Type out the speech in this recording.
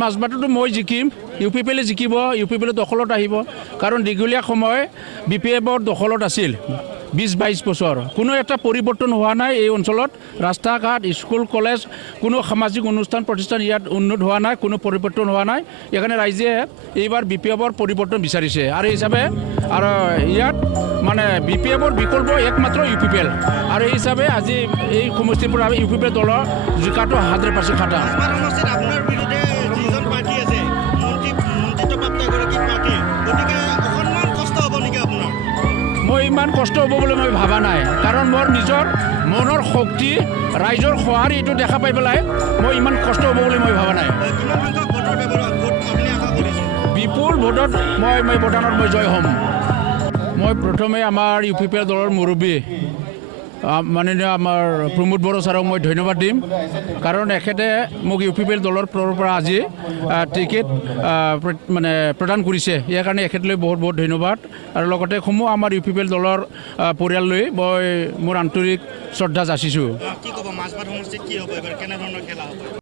মাজবাটতো মই জিকিম, U P P এলে জিকিব, ইউ পি পি এলে দখলত আহিব। কাৰণ দীঘলীয়া সময় বি পি এফৰ দখলত আছিল 20-22 বছৰ। কোনো এটা পৰিৱৰ্তন হোৱা নাই এই অঞ্চলত। ৰাস্তা ঘাট, স্কুল, কলেজ, কোনো সামাজিক অনুষ্ঠান প্ৰতিষ্ঠান ইয়াত উন্নত হোৱা নাই, কোনো পৰিৱৰ্তন হোৱা নাই। সেইকাৰণে ৰাইজে এইবাৰ বি পি এফৰ পৰিৱৰ্তন বিচাৰিছে। আৰু হিচাপে আৰু ইয়াত মানে বি পি এফৰ বিকল্প একমাত্ৰ ইউ পি পি এল। আৰু এই হিচাপে আজি এই সমষ্টিৰ পৰা ইউ পি পি এল দলৰ জিকাটো 100% খাটা। মই ইমান কষ্ট হ'ব বুলি মই ভাবা নাই। কাৰণ মোৰ নিজৰ মনৰ শক্তি, ৰাইজৰ সঁহাৰি এইটো দেখা পাই পেলাই মই ইমান কষ্ট হ'ব বুলি মই ভাবা নাই। বিপুল ভোটত মই ভোটানত মই জয় হ'ম। মই প্ৰথমে আমাৰ ইউ পি পি এল দলৰ মুৰব্বী মাননীয় আমাৰ প্ৰমোদ বড়ো ছাৰক মই ধন্যবাদ দিম। কাৰণ এখেতে মোক ইউ পি পি এল দলৰ পৰা আজি টিকেট মানে প্ৰদান কৰিছে। ইয়াৰ কাৰণে এখেতলৈ বহুত বহুত ধন্যবাদ। আৰু লগতে সমূহ আমাৰ ইউ পি পি এল দলৰ পৰিয়াললৈ মই মোৰ আন্তৰিক শ্ৰদ্ধা যাচিছোঁ।